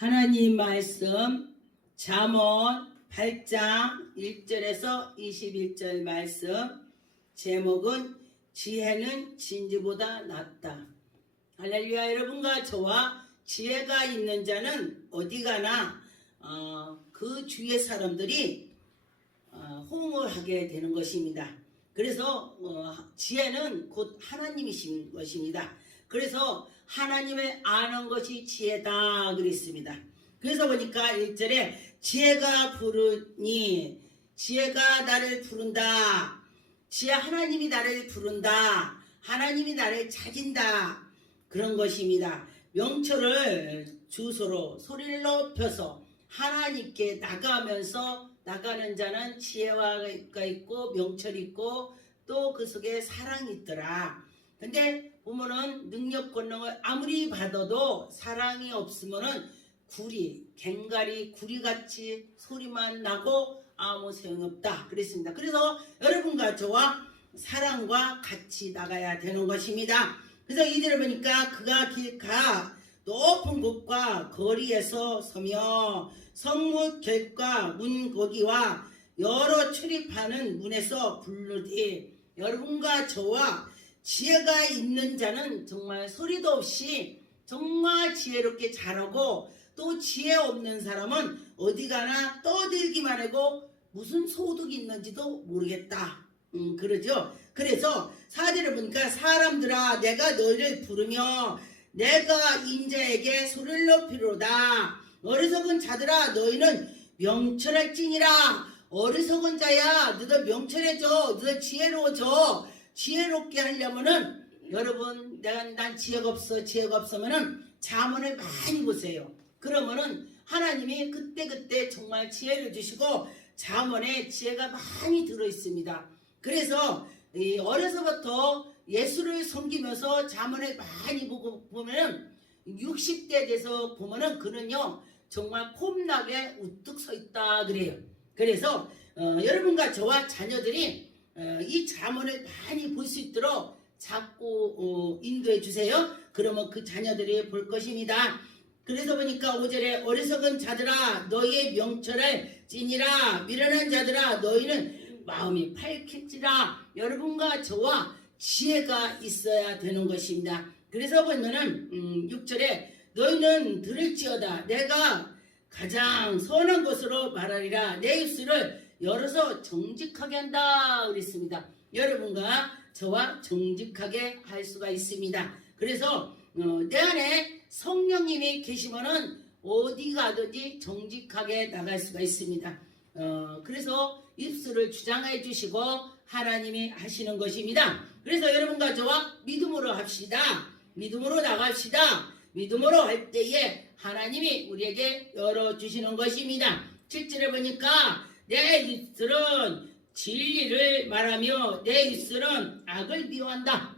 하나님 말씀 잠언 8장 1절에서 21절 말씀, 제목은 지혜는 진주보다 낫다. 할렐루야. 여러분과 저와 지혜가 있는 자는 어디 가나 그 주위의 사람들이 호응을 하게 되는 것입니다. 그래서 지혜는 곧 하나님이신 것입니다. 그래서 하나님을 아는 것이 지혜다 그랬습니다. 그래서 보니까 1절에 지혜가 부르니, 지혜가 나를 부른다. 지혜, 하나님이 나를 부른다. 하나님이 나를 찾은다. 그런 것입니다. 명철을 주소로 소리를 높여서 하나님께 나가면서 나가는 자는 지혜가 있고 명철이 있고 또 그 속에 사랑이 있더라. 근데 보면은 능력 권능을 아무리 받아도 사랑이 없으면은 갱가리 구리같이 소리만 나고 아무 소용없다 그랬습니다. 그래서 여러분과 저와 사랑과 같이 나가야 되는 것입니다. 그래서 이들을 보니까 그가 길가 높은 곳과 거리에서 서며 성문 곁과 문 거기와 여러 출입하는 문에서 부르되, 여러분과 저와 지혜가 있는 자는 정말 소리도 없이 정말 지혜롭게 잘하고, 또 지혜 없는 사람은 어디 가나 떠들기만 하고 무슨 소득이 있는지도 모르겠다. 그러죠. 그래서 4절을 보니까 사람들아 내가 너희를 부르며 내가 인자에게 소리를 높이로다. 어리석은 자들아 너희는 명철할지니라. 어리석은 자야 너희들 명철해져. 너희들 지혜로워져. 지혜롭게 하려면은 여러분 난 지혜가 없으면은 잠언을 많이 보세요. 그러면은 하나님이 그때 정말 지혜를 주시고 잠언에 지혜가 많이 들어있습니다. 그래서 어려서부터 예수를 섬기면서 잠언을 많이 보면은 60대 돼서 보면은 그는요 정말 폼나게 우뚝 서 있다 그래요. 그래서 여러분과 저와 자녀들이 이 잠언을 많이 볼 수 있도록 자꾸 인도해 주세요. 그러면 그 자녀들이 볼 것입니다. 그래서 보니까 5절에 어리석은 자들아 너희의 명철을 찌니라. 미련한 자들아 너희는 마음이 밝힐지라. 여러분과 저와 지혜가 있어야 되는 것입니다. 그래서 보면은 6절에 너희는 들을지어다 내가 가장 선한 것으로 말하리라. 내 입술을 열어서 정직하게 한다 그랬습니다. 여러분과 저와 정직하게 할 수가 있습니다. 그래서 내 안에 성령님이 계시면은 어디 가든지 정직하게 나갈 수가 있습니다. 그래서 입술을 주장해 주시고 하나님이 하시는 것입니다. 그래서 여러분과 저와 믿음으로 합시다. 믿음으로 나갑시다. 믿음으로 할 때에 하나님이 우리에게 열어주시는 것입니다. 7절에 보니까 내 입술은 진리를 말하며 내 입술은 악을 미워한다.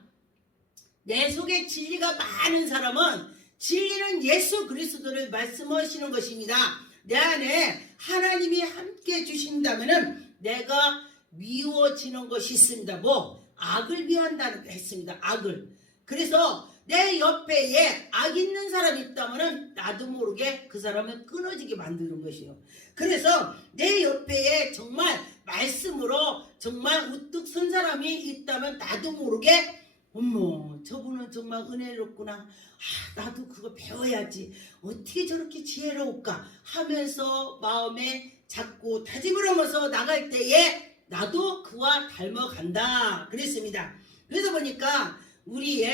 내 속에 진리가 많은 사람은 진리는 예수 그리스도를 말씀하시는 것입니다. 내 안에 하나님이 함께 주신다면 내가 미워지는 것이 있습니다. 악을 미워한다는 게 했습니다. 악을. 그래서 내 옆에 악 있는 사람이 있다면 나도 모르게 그 사람을 끊어지게 만드는 것이요. 그래서 내 옆에 정말 말씀으로 정말 우뚝 선 사람이 있다면 나도 모르게 어머 저분은 정말 은혜롭구나. 나도 그거 배워야지. 어떻게 저렇게 지혜로울까 하면서 마음에 자꾸 다짐을 하면서 나갈 때에 나도 그와 닮아간다 그랬습니다. 그래서 보니까 물이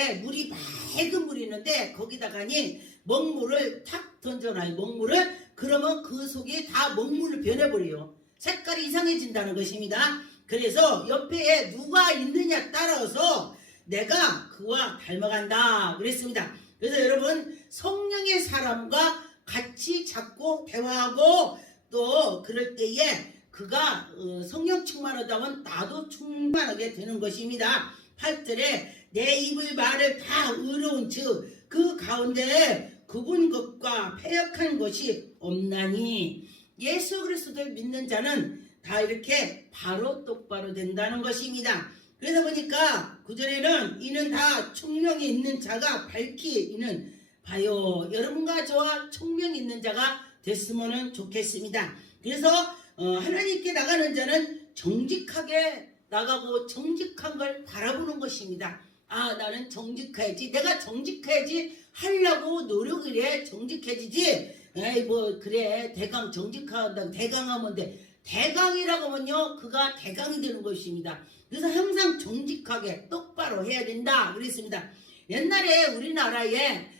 맑은 물이 있는데 거기다가니 먹물을 탁 던져놔요. 먹물을. 그러면 그 속이 다 먹물로 변해버려요. 색깔이 이상해진다는 것입니다. 그래서 옆에 누가 있느냐 따라서 내가 그와 닮아간다 그랬습니다. 그래서 여러분 성령의 사람과 같이 자꾸 대화하고 또 그럴 때에 그가 성령 충만하다면 나도 충만하게 되는 것입니다. 8절에 내 입을 말을 다 의로운 즉 그 가운데 굽은 것과 패역한 것이 없나니. 예수 그리스도를 믿는 자는 다 이렇게 바로 똑바로 된다는 것입니다. 그래서 보니까 9절에는 이는 다 총명이 있는 자가 밝히 이는 봐요. 여러분과 저와 총명 있는 자가 됐으면 좋겠습니다. 그래서 하나님께 나가는 자는 정직하게 나가고 정직한 걸 바라보는 것입니다. 아, 나는 정직해야지, 내가 정직해야지 하려고 노력을 해. 정직해지지. 에이, 뭐 그래, 대강 정직한다, 대강하면 돼. 대강이라고 하면요, 그가 대강이 되는 것입니다. 그래서 항상 정직하게 똑바로 해야 된다 그랬습니다. 옛날에 우리나라에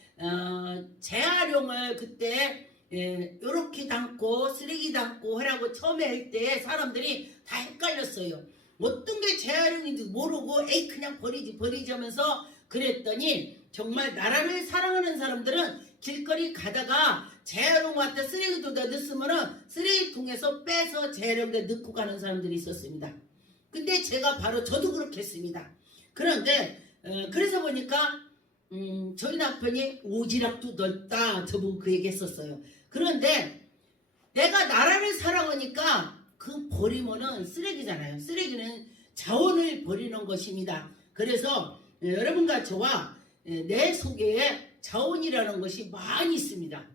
재활용을 그때 요렇게 담고 쓰레기 담고 하라고 처음에 할 때 사람들이 다 헷갈렸어요. 어떤 게 재활용인지 모르고 에이 그냥 버리지 하면서 그랬더니 정말 나라를 사랑하는 사람들은 길거리 가다가 재활용 왔다 쓰레기도 다 넣었으면은 쓰레기통에서 빼서 재활용에 넣고 가는 사람들이 있었습니다. 근데 제가 바로 저도 그렇게 했습니다. 그런데 그래서 보니까 저희 남편이 오지랖도 넓다 저보고 그 얘기 했었어요. 그런데 내가 나라를 사랑하니까 그 버리면은 쓰레기잖아요. 쓰레기는 자원을 버리는 것입니다. 그래서 여러분과 저와 내 속에 자원이라는 것이 많이 있습니다.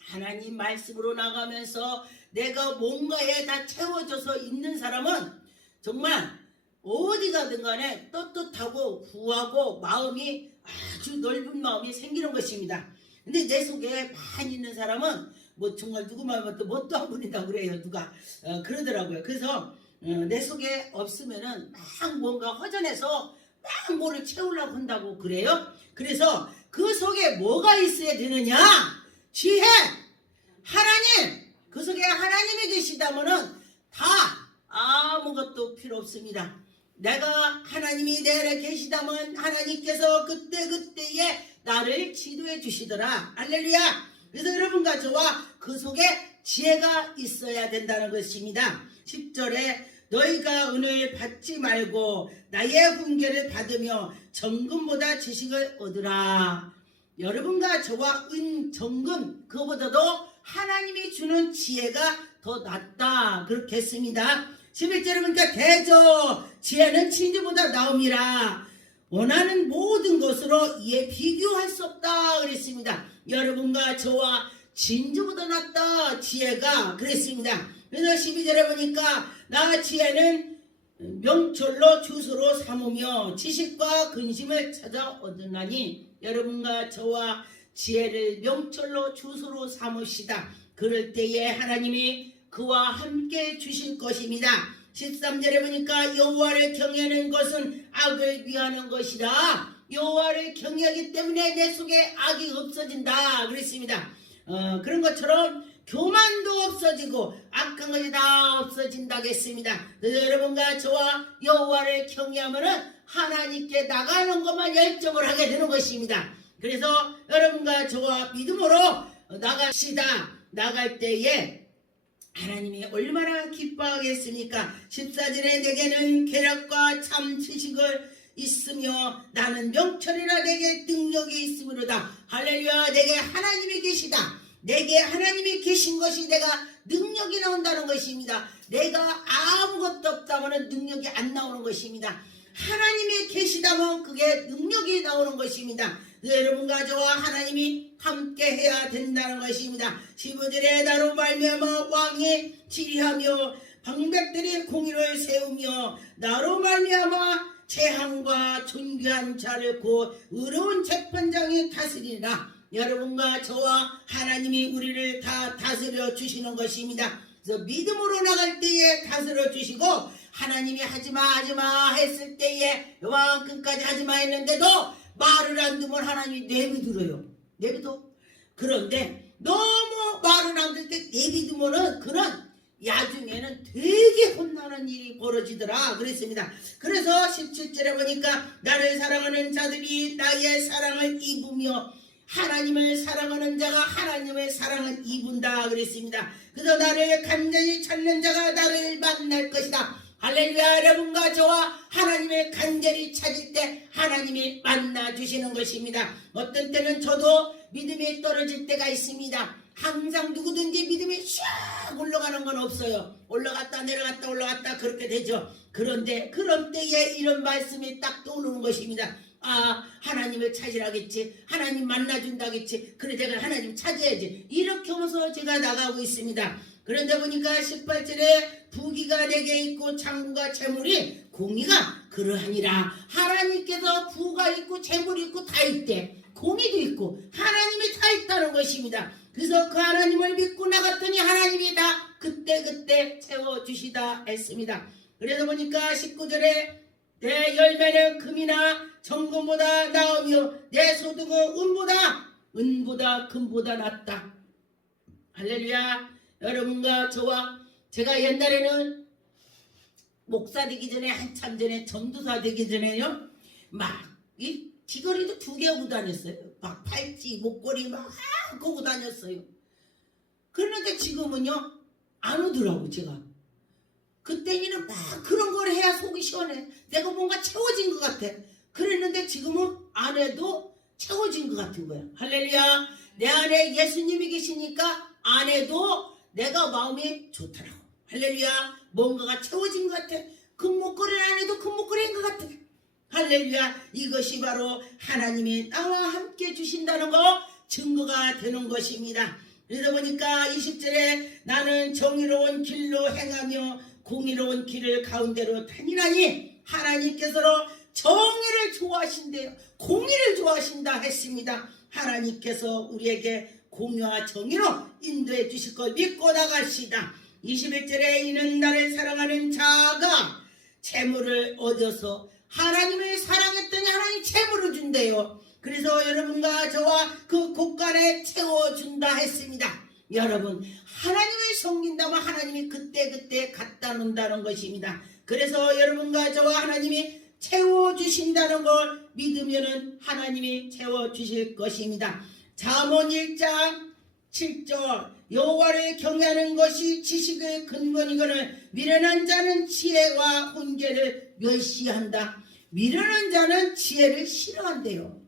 하나님 말씀으로 나가면서 내가 뭔가에 다 채워져서 있는 사람은 정말 어디 가든 간에 떳떳하고 구하고 마음이 아주 넓은 마음이 생기는 것입니다. 근데 내 속에 많이 있는 사람은 뭐 정말 누구 말만 또 뭣도 안 부린다고 그래요. 누가 그러더라고요. 그래서 내 속에 없으면은 막 뭔가 허전해서 막 뭐를 채우려고 한다고 그래요. 그래서 그 속에 뭐가 있어야 되느냐? 지혜! 하나님! 그 속에 하나님이 계시다면은 다 아무것도 필요 없습니다. 내가 하나님이 내 안에 계시다면 하나님께서 그때그때에 나를 지도해 주시더라. 할렐루야. 그래서 여러분과 저와 그 속에 지혜가 있어야 된다는 것입니다. 10절에 너희가 은을 받지 말고 나의 훈계를 받으며 정금보다 지식을 얻으라. 여러분과 저와 정금 그거보다도 하나님이 주는 지혜가 더 낫다 그렇게 했습니다. 11절에 보니까 대저 지혜는 진주보다 나음이라. 원하는 모든 것으로 이에 비교할 수 없다 그랬습니다. 여러분과 저와 진주보다 낫다 지혜가 그랬습니다. 그래서 12절에 보니까 나 지혜는 명철로 주소로 삼으며 지식과 근심을 찾아 얻으나니 여러분과 저와 지혜를 명철로 주소로 삼으시다. 그럴 때에 하나님이 그와 함께 주실 것입니다. 13절에 보니까 여호와를 경외하는 것은 악을 미하는 것이다. 여호와를 경외하기 때문에 내 속에 악이 없어진다 그랬습니다. 그런 것처럼 교만도 없어지고 악한 것이 다 없어진다고 했습니다. 그래서 여러분과 저와 여호와를 경외하면은 하나님께 나가는 것만 열정을 하게 되는 것입니다. 그래서 여러분과 저와 믿음으로 나갈 때에 하나님이 얼마나 기뻐하겠습니까? 14절에 내게는 계략과 참 지식을 있으며 나는 명철이라 내게 능력이 있으므로다. 할렐루야. 내게 하나님이 계시다. 내게 하나님이 계신 것이 내가 능력이 나온다는 것입니다. 내가 아무것도 없다면 능력이 안 나오는 것입니다. 하나님이 계시다면 그게 능력이 나오는 것입니다. 여러분과 저와 하나님이 함께 해야 된다는 것입니다. 15절에 나로 말미암아 왕이 지리하며 방백들이 공의를 세우며 나로 말미암아 재앙과 존귀한 자를 곧 의로운 재판장이 다스리라. 여러분과 저와 하나님이 우리를 다 다스려 주시는 것입니다. 그래서 믿음으로 나갈 때에 다스려 주시고 하나님이 하지마 했을 때에 요만큼까지 하지마 했는데도 말을 안 듣면 하나님이 내비두어요. 내비둬. 그런데 너무 말을 안 듣을 때 내비두면은 그런 야중에는 되게 혼나는 일이 벌어지더라 그랬습니다. 그래서 17절에 보니까 나를 사랑하는 자들이 나의 사랑을 입으며 하나님을 사랑하는 자가 하나님의 사랑을 입은다 그랬습니다. 그래서 나를 간절히 찾는 자가 나를 만날 것이다. 할렐루야. 여러분과 저와 하나님을 간절히 찾을 때 하나님이 만나주시는 것입니다. 어떤 때는 저도 믿음이 떨어질 때가 있습니다. 항상 누구든지 믿음이 샥 올라가는 건 없어요. 올라갔다 내려갔다 올라갔다 그렇게 되죠. 그런데 그런 때에 이런 말씀이 딱 떠오르는 것입니다. 아, 하나님을 찾으라겠지, 하나님 만나준다겠지, 그래 내가 하나님 찾아야지, 이렇게 하면서 제가 나가고 있습니다. 그런데 보니까 18절에 부귀가 내게 있고 창고가 재물이 공의가 그러하니라. 하나님께서 부가 있고 재물이 있고 다 있대. 공의도 있고 하나님이 다 있다는 것입니다. 그래서 그 하나님을 믿고 나갔더니 하나님이 다 그때 채워주시다 했습니다. 그래서 보니까 19절에 내 열매는 금이나 정금보다 나으며 내 소득은 은보다 금보다 낫다. 할렐루야. 여러분과 저와 제가 옛날에는 목사 되기 전에, 한참 전에, 전도사 되기 전에요, 막 이 귀걸이도 2개 하고 다녔어요. 막 팔찌, 목걸이 막 하고 다녔어요. 그런데 지금은요 안 오더라고. 제가 그때는 막 그런 걸 해야 속이 시원해. 내가 뭔가 채워진 것 같아. 그랬는데 지금은 안 해도 채워진 것 같은 거야. 할렐루야. 내 안에 예수님이 계시니까 안 해도 내가 마음이 좋더라고. 할렐루야. 뭔가가 채워진 것 같아. 금목걸이를 안 해도 금목걸이인 것 같아. 할렐루야. 이것이 바로 하나님이 나와 함께 주신다는 거 증거가 되는 것입니다. 그러다 보니까 20절에 나는 정의로운 길로 행하며 공의로운 길을 가운데로 다니나니 하나님께서로 정의를 좋아하신대요. 공의를 좋아하신다 했습니다. 하나님께서 우리에게 공의와 정의로 인도해 주실 걸 믿고 나갑시다. 21절에 이는 나를 사랑하는 자가 재물을 얻어서 하나님을 사랑했더니 하나님 재물을 준대요. 그래서 여러분과 저와 그 곳간에 채워준다 했습니다. 여러분, 하나님을 섬긴다면 하나님이 그때 갖다 놓는다는 것입니다. 그래서 여러분과 저와 하나님이 채워주신다는 걸 믿으면 하나님이 채워주실 것입니다. 잠언 1장 7절 여호와를 경외하는 것이 지식의 근본이거늘 미련한 자는 지혜와 훈계를 멸시한다. 미련한 자는 지혜를 싫어한대요.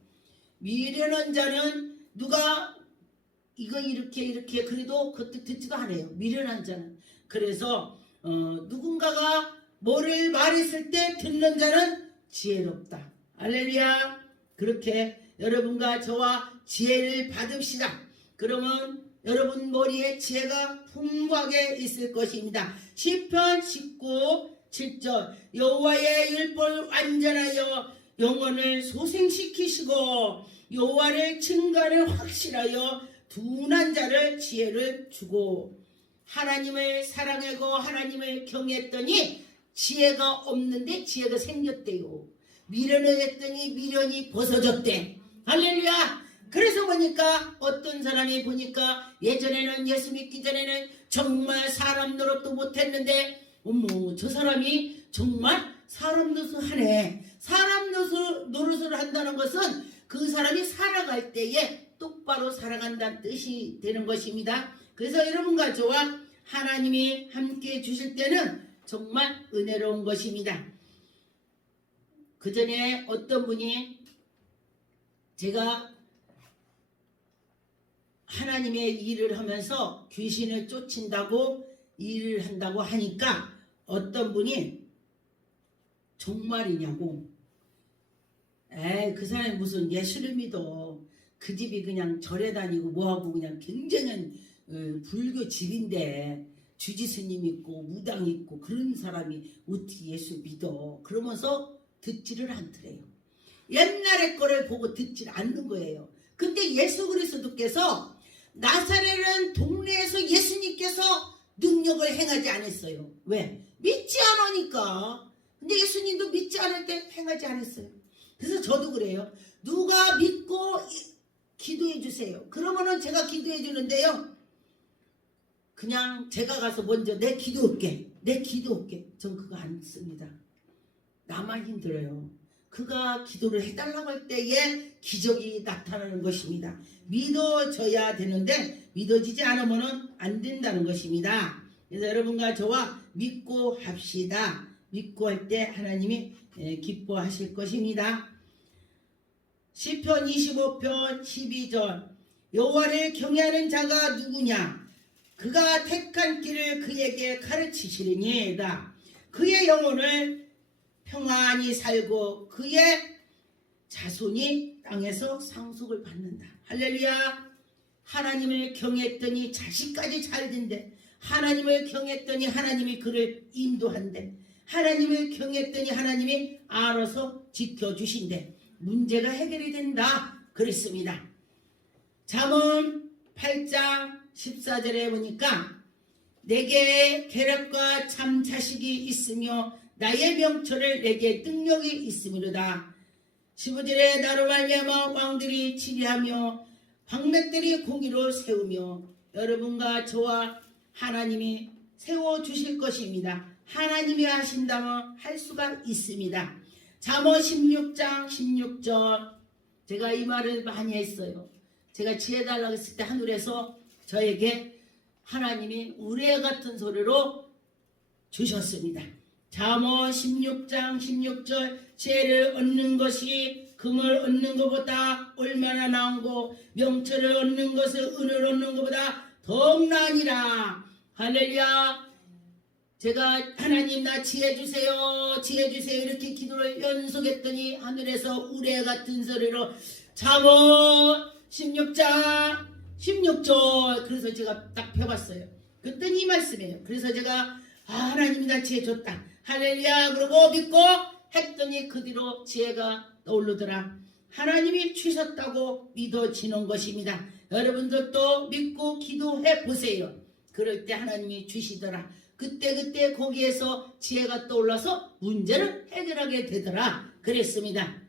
미련한 자는 누가 이거 이렇게 그래도 그것도 듣지도 않아요. 미련한 자는. 그래서 누군가가 뭐를 말했을 때 듣는 자는 지혜롭다. 할렐루야. 그렇게 여러분과 저와 지혜를 받읍시다. 그러면 여러분 머리에 지혜가 풍부하게 있을 것입니다. 시편 19 7절 여호와의 율법을 완전하여 영혼을 소생시키시고 여호와를 증거를 확실하여 둔한 자를 지혜를 주고. 하나님을 사랑하고 하나님을 경외했더니 지혜가 없는데 지혜가 생겼대요. 미련을 했더니 미련이 벗어졌대. 할렐루야. 그래서 보니까 어떤 사람이 보니까 예전에는 예수 믿기 전에는 정말 사람 노릇도 못했는데 어머 저 사람이 정말 사람 노릇을 하네. 사람 노릇을 한다는 것은 그 사람이 살아갈 때에 똑바로 살아간다는 뜻이 되는 것입니다. 그래서 여러분과 저와 하나님이 함께 주실 때는 정말 은혜로운 것입니다. 그 전에 어떤 분이 제가 하나님의 일을 하면서 귀신을 쫓는다고 일을 한다고 하니까 어떤 분이 정말이냐고. 그 사람이 무슨 예수를 믿어. 그 집이 그냥 절에 다니고 뭐하고 그냥 굉장한 불교 집인데 주지스님 있고 무당 있고 그런 사람이 어떻게 예수 믿어. 그러면서 듣지를 않더래요. 옛날의 거를 보고 듣질 않는 거예요. 근데 예수 그리스도께서 나사렛은 동네에서 예수님께서 능력을 행하지 않았어요. 왜? 믿지 않으니까. 근데 예수님도 믿지 않을 때 행하지 않았어요. 그래서 저도 그래요. 누가 믿고 기도해 주세요. 그러면은 제가 기도해 주는데요. 그냥 제가 가서 먼저 내 기도할게. 전 그거 안 씁니다. 나만 힘들어요. 그가 기도를 해달라고 할 때에 기적이 나타나는 것입니다. 믿어져야 되는데 믿어지지 않으면 안 된다는 것입니다. 그래서 여러분과 저와 믿고 합시다. 믿고 할 때 하나님이 기뻐하실 것입니다. 시편 25편 12절 여호와를 경외하는 자가 누구냐? 그가 택한 길을 그에게 가르치시리니이다. 그의 영혼을 평안히 살고 그의 자손이 땅에서 상속을 받는다. 할렐루야. 하나님을 경외했더니 자식까지 잘 된대. 하나님을 경외했더니 하나님이 그를 인도한대. 하나님을 경외했더니 하나님이 알아서 지켜주신대. 문제가 해결이 된다 그랬습니다. 잠언 8장 14절에 보니까 내게 계략과 참 자식이 있으며 나의 명철을 내게 능력이 있음이로다. 15절에 나로 말미암아 왕들이 치리하며 광맥들이 공의로 세우며 여러분과 저와 하나님이 세워주실 것입니다. 하나님이 하신다면 할 수가 있습니다. 잠언 16장 16절 제가 이 말을 많이 했어요. 제가 지혜달라고 했을 때 하늘에서 저에게 하나님이 우레 같은 소리로 주셨습니다. 잠언 16장 16절 지혜를 얻는 것이 금을 얻는 것보다 얼마나 나은고 명철을 얻는 것을 은을 얻는 것보다 더욱 나으니라. 할렐루야. 제가 하나님 나 지혜 주세요 지혜 주세요 이렇게 기도를 연속했더니 하늘에서 우레 같은 소리로 잠언 16장 16절 그래서 제가 딱 펴봤어요. 그랬더니 이 말씀이에요. 그래서 제가 하나님이 나 지혜 줬다 할렐루야 그러고 믿고 했더니 그 뒤로 지혜가 떠오르더라. 하나님이 주셨다고 믿어지는 것입니다. 여러분들도 믿고 기도해 보세요. 그럴 때 하나님이 주시더라. 그때 거기에서 지혜가 떠올라서 문제를 해결하게 되더라 그랬습니다.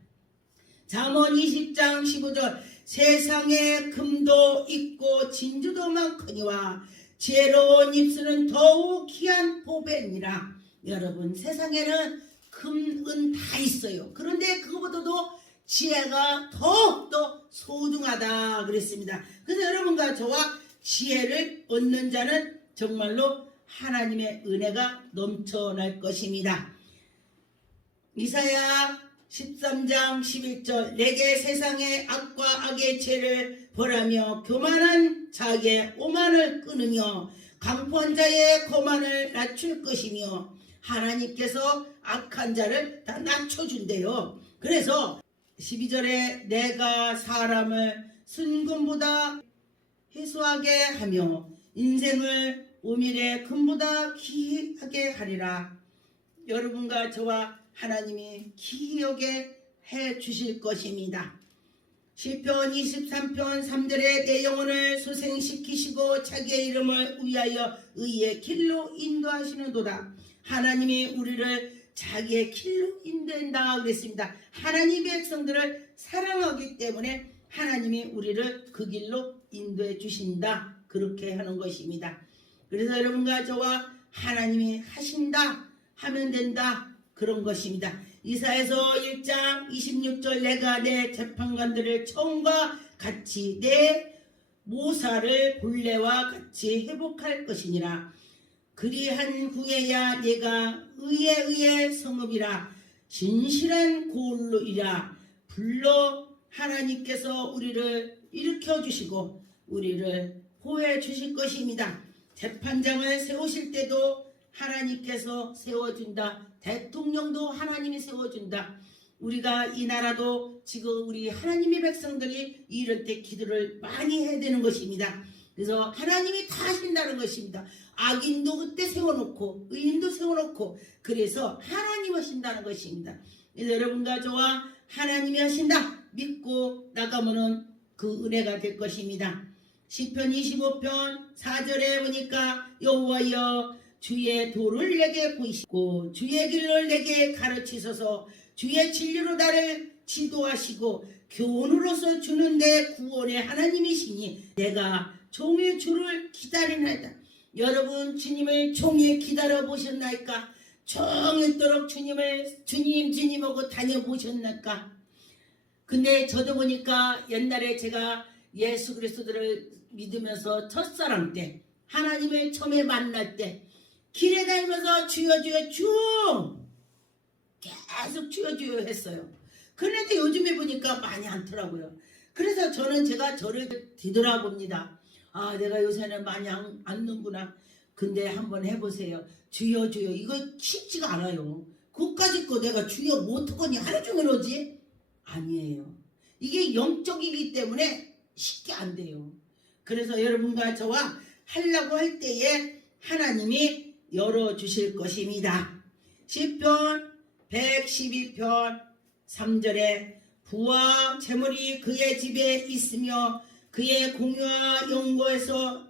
잠언 20장 15절 세상에 금도 있고 진주도 많거니와 지혜로운 입술은 더욱 귀한 보배니라. 여러분 세상에는 금, 은 다 있어요. 그런데 그거보다도 지혜가 더욱더 소중하다 그랬습니다. 그래서 여러분과 저와 지혜를 얻는 자는 정말로 하나님의 은혜가 넘쳐날 것입니다. 이사야 13장 11절 내게 세상의 악과 악의 죄를 벌하며 교만한 자의 오만을 끊으며 강포한 자의 거만을 낮출 것이며 하나님께서 악한 자를 다 낮춰준대요. 그래서 12절에 내가 사람을 순금보다 희소하게 하며 인생을 오밀의 금보다 귀하게 하리라. 여러분과 저와 하나님이 귀하게 해 주실 것입니다. 시편 23편 3절에 내 영혼을 소생시키시고 자기의 이름을 위하여 의의 길로 인도하시는도다. 하나님이 우리를 자기의 길로 인도한다 그랬습니다. 하나님의 백성들을 사랑하기 때문에 하나님이 우리를 그 길로 인도해 주신다 그렇게 하는 것입니다. 그래서 여러분과 저와 하나님이 하신다 하면 된다 그런 것입니다. 이사야서 1장 26절 내가 내 재판관들을 처음과 같이 내 모사를 본래와 같이 회복할 것이니라. 그리한 후에야 내가 의에 성읍이라 진실한 고울로이라. 불러 하나님께서 우리를 일으켜 주시고 우리를 보호해 주실 것입니다. 재판장을 세우실 때도 하나님께서 세워준다. 대통령도 하나님이 세워준다. 우리가 이 나라도 지금 우리 하나님의 백성들이 이럴 때 기도를 많이 해야 되는 것입니다. 그래서 하나님이 다 하신다는 것입니다. 악인도 그때 세워놓고 의인도 세워놓고 그래서 하나님 하신다는 것입니다. 그래서 여러분과 저와 하나님이 하신다 믿고 나가면은 그 은혜가 될 것입니다. 시편 25편 4절에 보니까 여호와여 주의 도를 내게 보이시고 주의 길을 내게 가르치소서. 주의 진리로 나를 지도하시고 교훈으로서 주는 내 구원의 하나님이시니 내가 종일 주를 기다리나이다. 여러분 주님을 종일 기다려 보셨나이까? 종일도록 주님하고 다녀보셨나이까? 근데 저도 보니까 옛날에 제가 예수 그리스도를 믿으면서 첫사랑 때 하나님을 처음에 만날 때 길에 다니면서 주여 주여 주 계속 주여 주여 했어요. 그런데 요즘에 보니까 많이 않더라고요. 그래서 제가 저를 뒤돌아봅니다. 아 내가 요새는 많이 않는구나. 근데 한번 해보세요. 주여 주여 이거 쉽지가 않아요. 그까짓 거 내가 주여 못하거니 하루 종일 오지? 아니에요. 이게 영적이기 때문에 쉽게 안 돼요. 그래서 여러분과 저와 하려고 할 때에 하나님이 열어주실 것입니다. 시편 112편 3절에 부와 재물이 그의 집에 있으며 그의 공유와 영고에서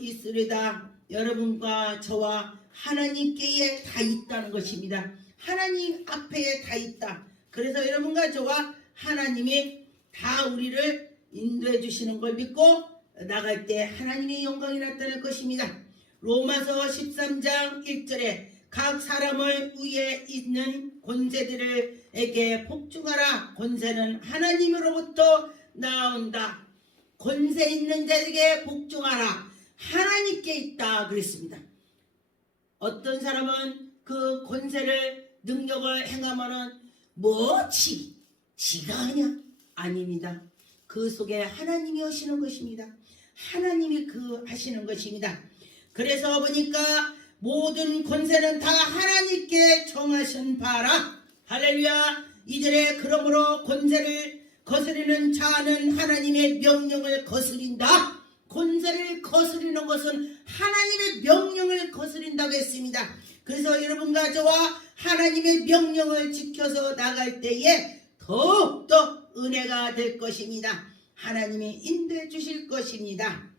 있으리다. 여러분과 저와 하나님께에 다 있다는 것입니다. 하나님 앞에 다 있다. 그래서 여러분과 저와 하나님이 다 우리를 인도해 주시는 걸 믿고 나갈 때 하나님의 영광이 나타날 것입니다. 로마서 13장 1절에 각 사람을 위에 있는 권세들에게 복종하라. 권세는 하나님으로부터 나온다. 권세 있는 자에게 복종하라. 하나님께 있다 그랬습니다. 어떤 사람은 그 권세를 능력을 행하면은 지가 하냐? 아닙니다. 그 속에 하나님이 하시는 것입니다. 하나님이 그 하시는 것입니다. 그래서 보니까 모든 권세는 다 하나님께 정하신 바라. 할렐루야. 2절에 그러므로 권세를 거스리는 자는 하나님의 명령을 거스린다. 권세를 거스리는 것은 하나님의 명령을 거스린다고 했습니다. 그래서 여러분과 저와 하나님의 명령을 지켜서 나갈 때에 더욱더 은혜가 될 것입니다. 하나님이 인도해 주실 것입니다.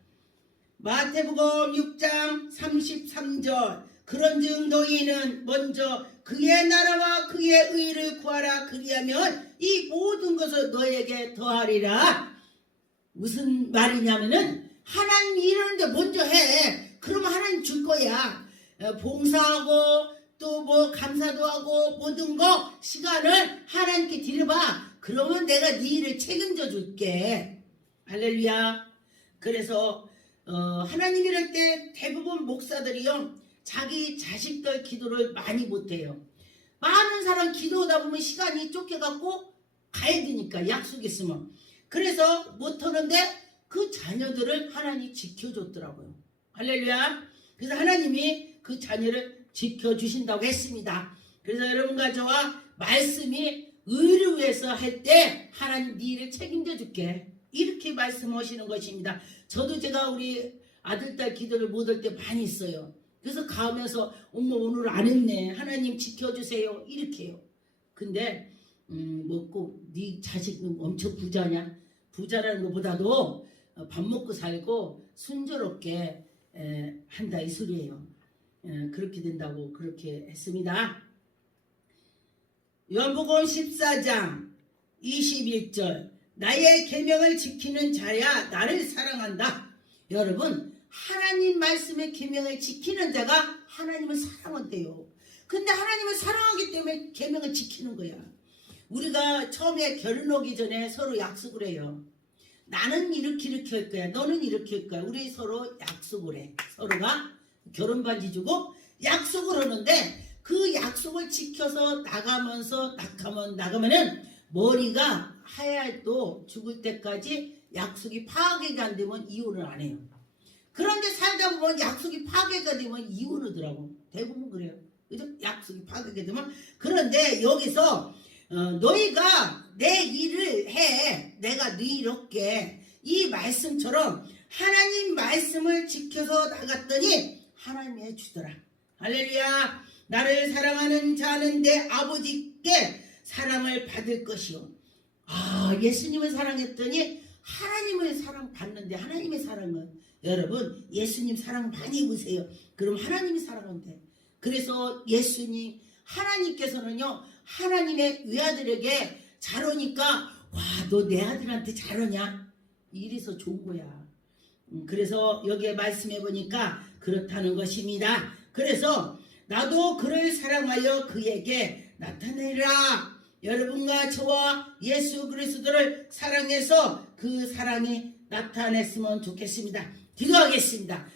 마태복음 6장 33절 그런즉 너희는 먼저 그의 나라와 그의 의를 구하라. 그리하면 이 모든 것을 너에게 더하리라. 무슨 말이냐면은 하나님이 이러는데 먼저 해. 그러면 하나님 줄 거야. 봉사하고 또 뭐 감사도 하고 모든 거 시간을 하나님께 드려봐. 그러면 내가 네 일을 책임져 줄게. 할렐루야. 그래서 하나님 이럴 때 대부분 목사들이요 자기 자식들 기도를 많이 못해요. 많은 사람 기도하다 보면 시간이 쫓겨갖고 가야 되니까 약속 있으면. 그래서 못하는데 그 자녀들을 하나님이 지켜줬더라고요. 할렐루야. 그래서 하나님이 그 자녀를 지켜주신다고 했습니다. 그래서 여러분과 저와 말씀이 의를 위해서 할 때 하나님 네 일을 책임져 줄게. 이렇게 말씀하시는 것입니다. 저도 제가 우리 아들, 딸 기도를 못 할 때 많이 있어요. 그래서 가면서 엄마 오늘 안 했네. 하나님 지켜주세요. 이렇게 해요. 근데 뭐 꼭 네 자식은 엄청 부자냐? 부자라는 것보다도 밥 먹고 살고 순조롭게 한다 이 소리예요. 그렇게 된다고 그렇게 했습니다. 요한복음 14장 21절 나의 계명을 지키는 자야 나를 사랑한다. 여러분 하나님 말씀의 계명을 지키는 자가 하나님을 사랑한대요. 근데 하나님을 사랑하기 때문에 계명을 지키는 거야. 우리가 처음에 결혼하기 전에 서로 약속을 해요. 나는 이렇게 할 거야. 너는 이렇게 할 거야. 우리 서로 약속을 해. 서로가 결혼 반지 주고 약속을 하는데 그 약속을 지켜서 나가면은 머리가 하얗도 죽을 때까지 약속이 파괴가 안 되면 이혼을 안 해요. 그런데 살다 보면 약속이 파괴가 되면 이혼하더라고. 대부분 그래요. 그죠? 약속이 파괴가 되면. 그런데 여기서 너희가 내 일을 해. 내가 네 이렇게 이 말씀처럼 하나님 말씀을 지켜서 나갔더니 하나님이 해주더라. 할렐루야. 나를 사랑하는 자는 내 아버지께 사랑을 받을 것이요. 예수님을 사랑했더니 하나님을 사랑받는데 하나님의 사랑은 여러분 예수님 사랑 많이 보세요. 그럼 하나님이 사랑한대. 그래서 예수님 하나님께서는요 하나님의 외아들에게 잘하니까 너 내 아들한테 잘하냐? 이래서 좋은 거야. 그래서 여기에 말씀해 보니까 그렇다는 것입니다. 그래서 나도 그를 사랑하여 그에게 나타내라. 여러분과 저와 예수 그리스도를 사랑해서 그 사랑이 나타냈으면 좋겠습니다. 기도하겠습니다.